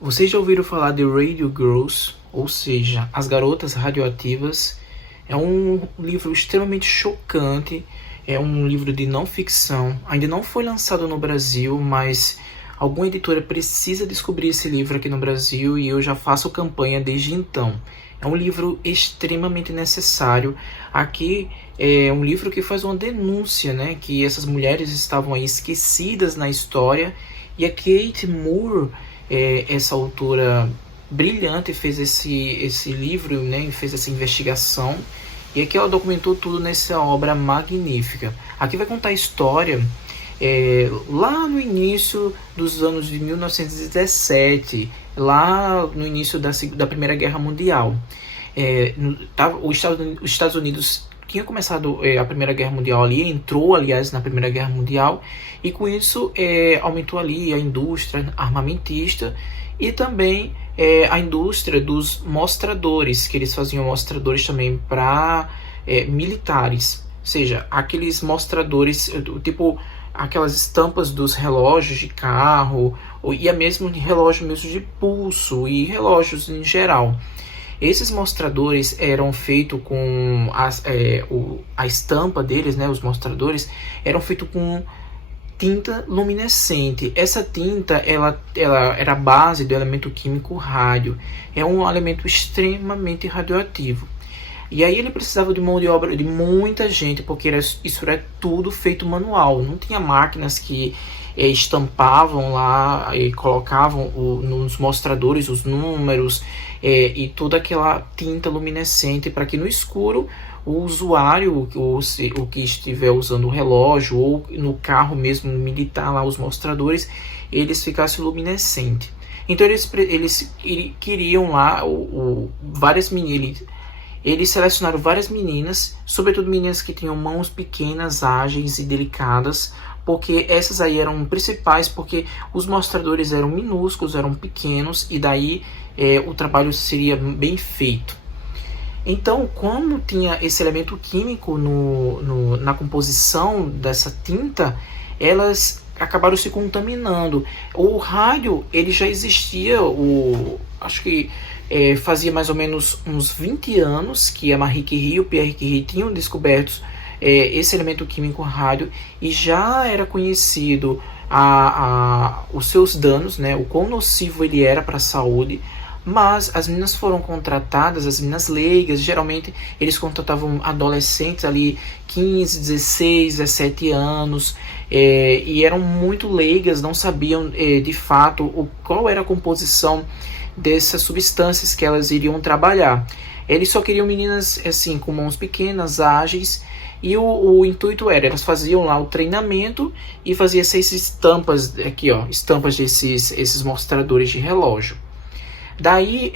Vocês já ouviram falar de Radio Girls, ou seja, As Garotas Radioativas? É um livro extremamente chocante, é um livro de não ficção. Ainda não foi lançado no Brasil, mas alguma editora precisa descobrir esse livro aqui no Brasil e eu já faço campanha desde então. É um livro extremamente necessário. Aqui é um livro que faz uma denúncia, né, que essas mulheres estavam aí esquecidas na história e a Kate Moore, essa autora brilhante, fez esse livro, né, fez essa investigação e aqui ela documentou tudo nessa obra magnífica. Aqui vai contar a história lá no início dos anos de 1917, lá no início da Primeira Guerra Mundial. Os Estados Unidos tinha começado a Primeira Guerra Mundial ali, entrou, aliás, na Primeira Guerra Mundial, e com isso aumentou ali a indústria armamentista e também a indústria dos mostradores, que eles faziam mostradores também para militares, ou seja, aqueles mostradores, tipo aquelas estampas dos relógios de carro, e a mesmo relógio mesmo de pulso e relógios em geral. Esses mostradores eram feitos com a estampa deles, né, os mostradores, eram feitos com tinta luminescente. Essa tinta ela era a base do elemento químico rádio. É um elemento extremamente radioativo. E aí ele precisava de mão de obra de muita gente, porque isso era tudo feito manual. Não tinha máquinas que estampavam lá e colocavam nos mostradores os números e toda aquela tinta luminescente para que no escuro o usuário, o que estiver usando o relógio ou no carro mesmo militar lá os mostradores, eles ficassem luminescentes. Então eles queriam lá várias meninas. Eles selecionaram várias meninas, sobretudo meninas que tinham mãos pequenas, ágeis e delicadas, porque essas aí eram principais, porque os mostradores eram minúsculos, eram pequenos, e daí o trabalho seria bem feito. Então, como tinha esse elemento químico na composição dessa tinta, elas acabaram se contaminando. O rádio, ele já existia, acho que fazia mais ou menos uns 20 anos que a Marie Curie e o Pierre Curie tinham descoberto esse elemento químico rádio e já era conhecido os seus danos, né, o quão nocivo ele era para a saúde. Mas as meninas foram contratadas, as meninas leigas, geralmente eles contratavam adolescentes ali, 15, 16, 17 anos, e eram muito leigas, não sabiam de fato qual era a composição dessas substâncias que elas iriam trabalhar. Eles só queriam meninas assim, com mãos pequenas, ágeis, e o intuito era, elas faziam lá o treinamento e faziam essas estampas, aqui ó, estampas desses mostradores de relógio. Daí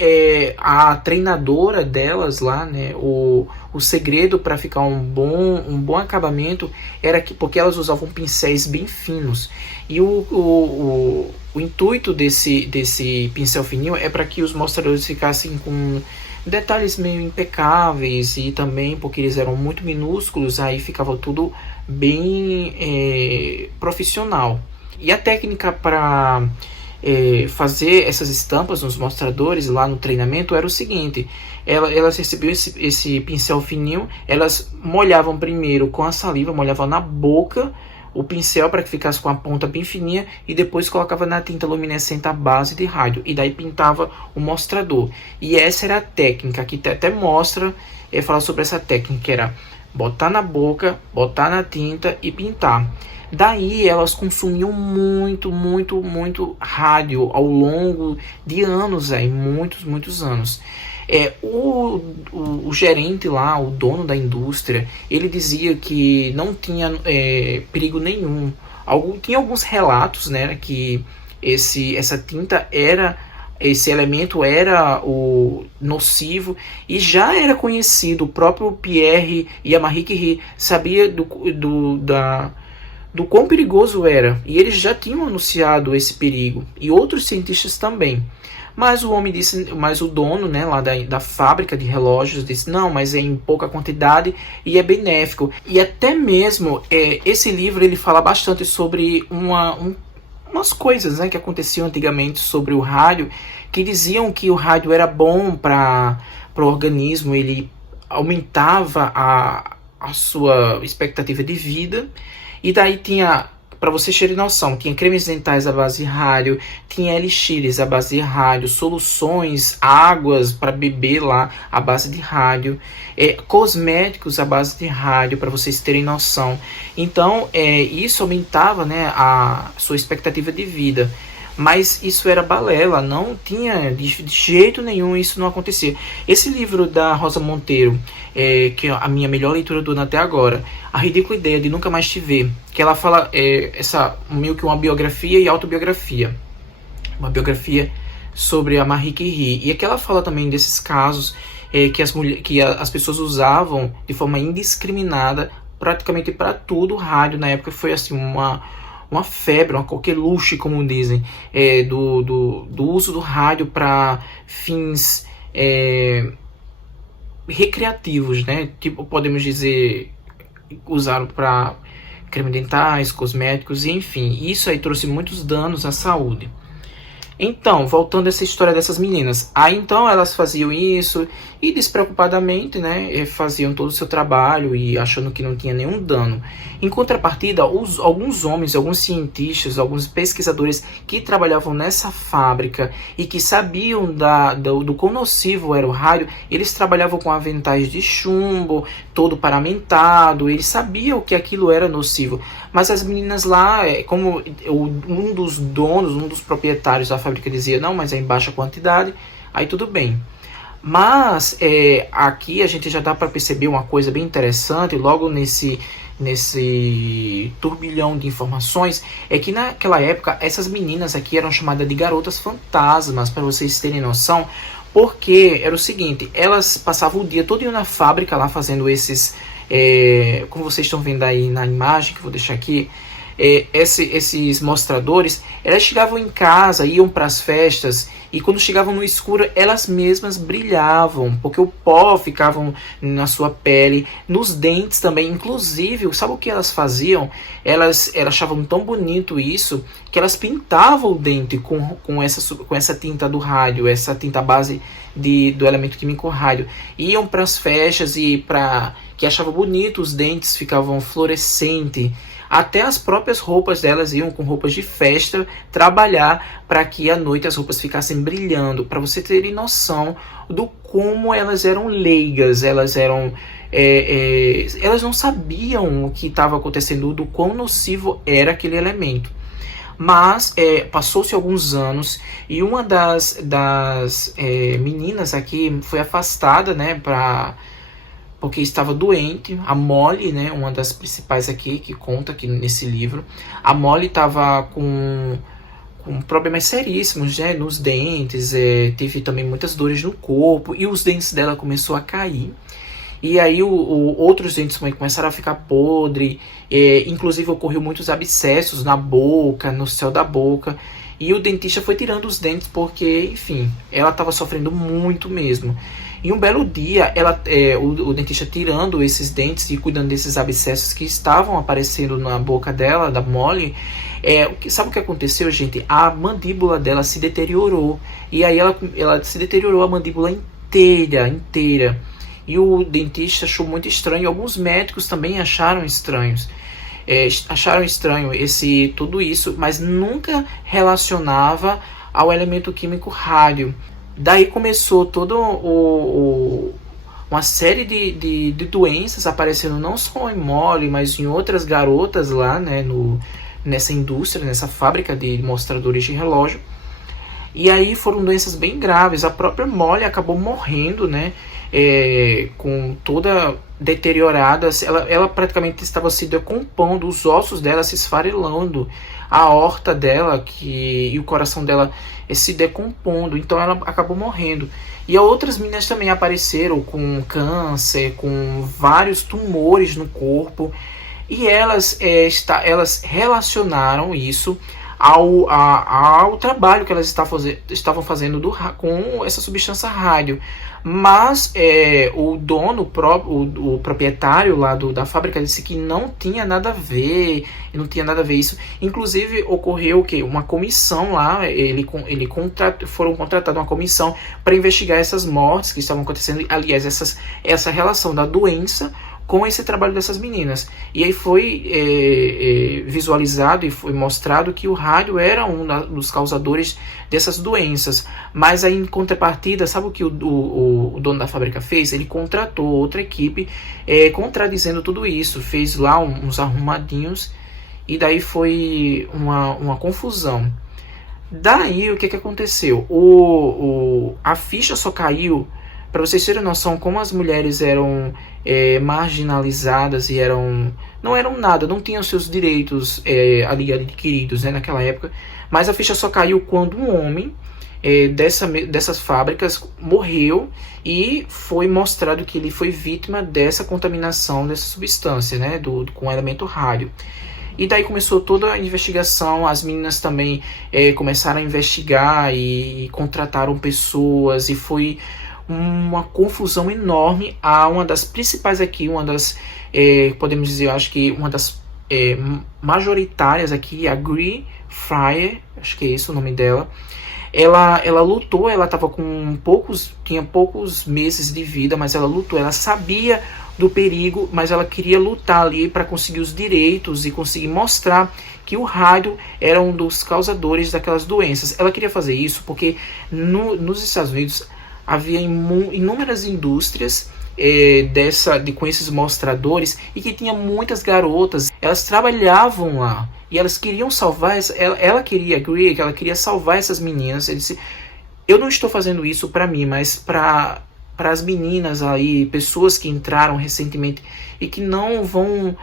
a treinadora delas lá, né, o segredo para ficar um bom acabamento era que, porque elas usavam pincéis bem finos. E o intuito desse pincel fininho é para que os mostradores ficassem com detalhes meio impecáveis, e também porque eles eram muito minúsculos, aí ficava tudo bem profissional. E a técnica para fazer essas estampas nos mostradores lá no treinamento era o seguinte: elas recebiam esse pincel fininho, elas molhavam primeiro com a saliva, molhavam na boca o pincel para que ficasse com a ponta bem fininha, e depois colocava na tinta luminescente a base de rádio, e daí pintava o mostrador. E essa era a técnica, que até mostra, fala sobre essa técnica, que era botar na boca, botar na tinta e pintar. Daí elas consumiam muito rádio ao longo de anos, muitos anos. O gerente lá, o dono da indústria, ele dizia que não tinha perigo nenhum. Tinha alguns relatos, né, que essa tinta esse elemento era o nocivo, e já era conhecido. O próprio Pierre e a Marie Curie sabia do quão perigoso era, e eles já tinham anunciado esse perigo, e outros cientistas também. Mas o dono, né, lá da fábrica de relógios disse: não, mas é em pouca quantidade e é benéfico. E até mesmo esse livro ele fala bastante sobre umas coisas, né, que aconteciam antigamente sobre o rádio, que diziam que o rádio era bom para o organismo, ele aumentava a sua expectativa de vida. E daí tinha, para vocês terem noção, tinha cremes dentais à base de rádio, tinha elixires à base de rádio, soluções, águas para beber lá à base de rádio, cosméticos à base de rádio, para vocês terem noção. Então, isso aumentava, né, a sua expectativa de vida. Mas isso era balela, não tinha, de jeito nenhum isso não acontecia. Esse livro da Rosa Monteiro, que é a minha melhor leitura do ano até agora, A Ridícula Ideia de Nunca Mais Te Ver, que ela fala meio que uma biografia e autobiografia. Uma biografia sobre a Marie Curie. E aqui ela fala também desses casos que as pessoas usavam de forma indiscriminada, praticamente para tudo. O rádio na época foi assim uma febre, uma coqueluche, como dizem, do uso do rádio para fins recreativos, né? Tipo, podemos dizer, usaram para creme dentais, cosméticos, enfim. Isso aí trouxe muitos danos à saúde. Então, voltando a essa história dessas meninas. Aí então elas faziam isso e despreocupadamente, né, faziam todo o seu trabalho e achando que não tinha nenhum dano. Em contrapartida, alguns homens, alguns cientistas, alguns pesquisadores que trabalhavam nessa fábrica e que sabiam do quão nocivo era o rádio, eles trabalhavam com aventais de chumbo, todo paramentado, eles sabiam que aquilo era nocivo. Mas as meninas lá, como um dos donos, um dos proprietários da fábrica dizia, não, mas é em baixa quantidade, aí tudo bem. Mas aqui a gente já dá para perceber uma coisa bem interessante, logo nesse turbilhão de informações, é que naquela época essas meninas aqui eram chamadas de garotas fantasmas, para vocês terem noção, porque era o seguinte, elas passavam o dia todo na fábrica lá fazendo esses, como vocês estão vendo aí na imagem que eu vou deixar aqui, esses mostradores, elas chegavam em casa, iam para as festas e quando chegavam no escuro elas mesmas brilhavam, porque o pó ficava na sua pele, nos dentes também. Inclusive, sabe o que elas faziam? Elas achavam tão bonito isso que elas pintavam o dente com essa tinta do rádio, essa tinta base do elemento químico rádio. Iam para as festas e que achavam bonito, os dentes ficavam fluorescentes. Até as próprias roupas delas iam com roupas de festa trabalhar para que à noite as roupas ficassem brilhando. Para você terem noção do como elas eram leigas, elas não sabiam o que estava acontecendo, do quão nocivo era aquele elemento. Mas passou-se alguns anos e uma das meninas aqui foi afastada, né, porque estava doente. A Molly, né, uma das principais aqui, que conta aqui nesse livro, a Molly estava com problemas seríssimos, né, nos dentes, teve também muitas dores no corpo, e os dentes dela começou a cair. E aí outros dentes também começaram a ficar podres, inclusive ocorreu muitos abscessos na boca, no céu da boca, e o dentista foi tirando os dentes porque, enfim, ela estava sofrendo muito mesmo. E um belo dia, o dentista tirando esses dentes e cuidando desses abscessos que estavam aparecendo na boca dela, da Molly, sabe o que aconteceu, gente? A mandíbula dela se deteriorou. E aí ela se deteriorou a mandíbula inteira. E o dentista achou muito estranho. Alguns médicos também acharam estranhos. Acharam estranho tudo isso, mas nunca relacionava ao elemento químico rádio. Daí começou toda uma série de doenças aparecendo não só em Molly, mas em outras garotas lá, né, nessa indústria, nessa fábrica de mostradores de relógio. E aí foram doenças bem graves. A própria Molly acabou morrendo, né, com toda deteriorada. Ela praticamente estava se decompondo, os ossos dela se esfarelando, a aorta dela e o coração dela se decompondo, então ela acabou morrendo. E outras meninas também apareceram com câncer, com vários tumores no corpo, e elas relacionaram isso ao trabalho que elas estavam fazendo com essa substância rádio. Mas o dono, o proprietário lá da fábrica disse que não tinha nada a ver, isso. Inclusive ocorreu que uma comissão lá, foram contratados uma comissão para investigar essas mortes que estavam acontecendo, aliás, essa relação da doença com esse trabalho dessas meninas. E aí foi visualizado e foi mostrado que o rádio era um dos causadores dessas doenças. Mas aí, em contrapartida, sabe o que o dono da fábrica fez? Ele contratou outra equipe contradizendo tudo isso, fez lá uns arrumadinhos, e daí foi uma confusão. Daí, o que aconteceu? A ficha só caiu, para vocês terem noção, como as mulheres eram marginalizadas e não eram nada, não tinham seus direitos ali adquiridos, né, naquela época. Mas a ficha só caiu quando um homem dessas fábricas morreu e foi mostrado que ele foi vítima dessa contaminação dessa substância, né, com elemento rádio. E daí começou toda a investigação, as meninas também começaram a investigar e contrataram pessoas, e foi uma confusão enorme. Uma das principais aqui, podemos dizer, acho que uma das majoritárias aqui, a Grey Fryer, acho que é esse o nome dela. Ela lutou, ela tinha poucos meses de vida, mas ela lutou, ela sabia do perigo, mas ela queria lutar ali para conseguir os direitos e conseguir mostrar que o rádio era um dos causadores daquelas doenças. Ela queria fazer isso porque nos Estados Unidos havia inúmeras indústrias com esses mostradores, e que tinha muitas garotas, elas trabalhavam lá e elas queriam salvar, ela queria salvar essas meninas. Ele disse: eu não estou fazendo isso para mim, mas para as meninas aí, pessoas que entraram recentemente e que não vão,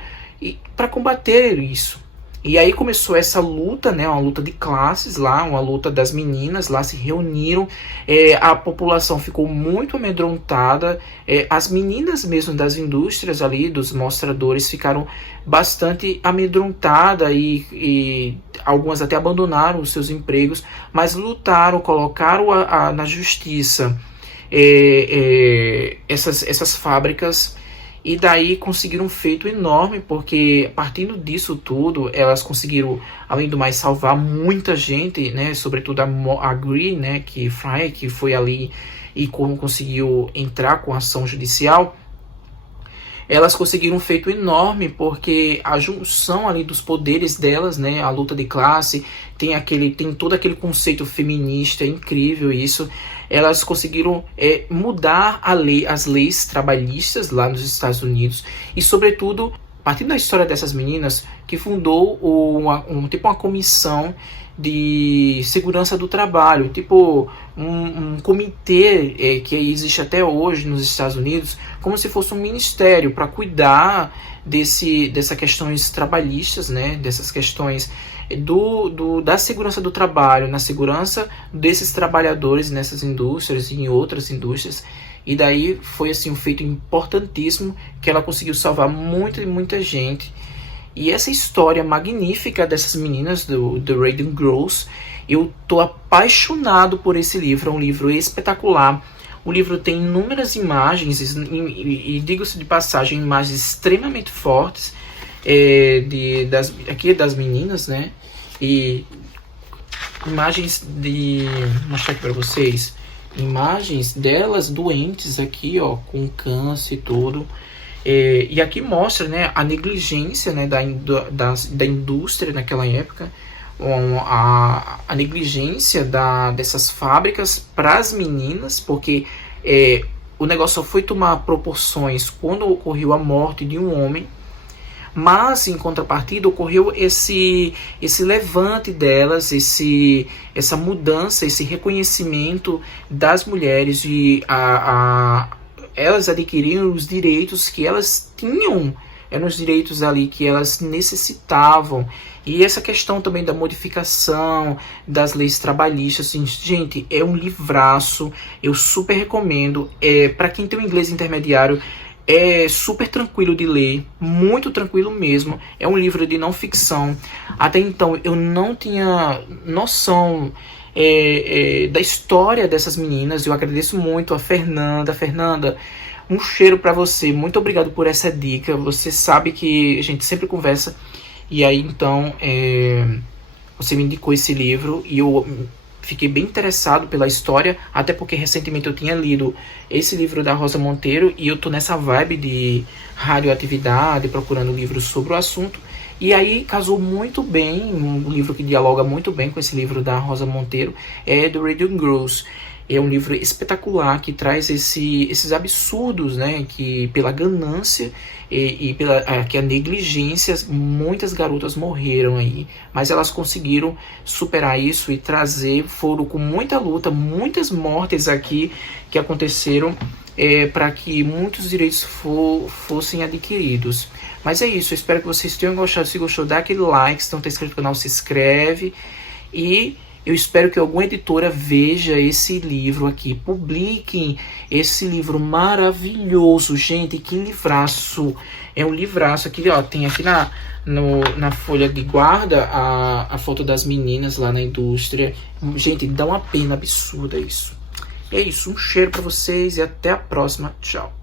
para combater isso. E aí começou essa luta, né, uma luta de classes lá, uma luta das meninas lá, se reuniram, a população ficou muito amedrontada, as meninas mesmo das indústrias ali, dos mostradores, ficaram bastante amedrontadas e algumas até abandonaram os seus empregos, mas lutaram, colocaram na justiça essas fábricas. E daí conseguiram um feito enorme, porque partindo disso tudo, elas conseguiram, além do mais, salvar muita gente, né? Sobretudo a Grey, né? Que foi ali e conseguiu entrar com ação judicial. Elas conseguiram um feito enorme, porque a junção ali dos poderes delas, né? A luta de classe, tem todo aquele conceito feminista, é incrível isso. Elas conseguiram mudar as leis trabalhistas lá nos Estados Unidos, e sobretudo, partindo da história dessas meninas, que fundou uma comissão de segurança do trabalho, tipo um comitê que existe até hoje nos Estados Unidos, como se fosse um ministério para cuidar dessas questões trabalhistas, né, dessas questões da segurança do trabalho, na segurança desses trabalhadores nessas indústrias e em outras indústrias. E daí foi assim um feito importantíssimo, que ela conseguiu salvar muita gente. E essa história magnífica dessas meninas do Radiant Girls, eu tô apaixonado por esse livro. É um livro espetacular. O livro tem inúmeras imagens, e digo-se de passagem, imagens extremamente fortes das meninas, né? E imagens vou mostrar aqui para vocês, imagens delas doentes aqui, ó, com câncer e tudo. E aqui mostra, né, a negligência, né, da indústria naquela época, a negligência dessas fábricas para as meninas, porque o negócio só foi tomar proporções quando ocorreu a morte de um homem. Mas, em contrapartida, ocorreu esse levante delas, essa mudança, esse reconhecimento das mulheres, e elas adquiriram os direitos que elas tinham, eram os direitos ali que elas necessitavam. E essa questão também da modificação das leis trabalhistas, assim, gente, é um livraço, eu super recomendo. Para quem tem um inglês intermediário, É super tranquilo de ler, muito tranquilo mesmo. É um livro de não ficção. Até então eu não tinha noção da história dessas meninas. Eu agradeço muito a Fernanda. Fernanda, um cheiro pra você. Muito obrigado por essa dica. Você sabe que a gente sempre conversa. E aí então você me indicou esse livro e eu fiquei bem interessado pela história, até porque recentemente eu tinha lido esse livro da Rosa Monteiro e eu tô nessa vibe de radioatividade, procurando livros sobre o assunto. E aí casou muito bem, um livro que dialoga muito bem com esse livro da Rosa Monteiro, é do Radiant Girls. É um livro espetacular que traz esses absurdos, né, que pela ganância e pela que a negligência, muitas garotas morreram aí, mas elas conseguiram superar isso e trazer, foram com muita luta, muitas mortes aqui que aconteceram para que muitos direitos fossem adquiridos. Mas é isso, eu espero que vocês tenham gostado. Se gostou, dá aquele like, se não está inscrito no canal, se inscreve e eu espero que alguma editora veja esse livro aqui, publiquem esse livro maravilhoso, gente, que livraço, é um livraço aqui, ó, tem aqui na folha de guarda a foto das meninas lá na indústria, gente, dá uma pena absurda isso. É isso, um cheiro pra vocês e até a próxima, tchau.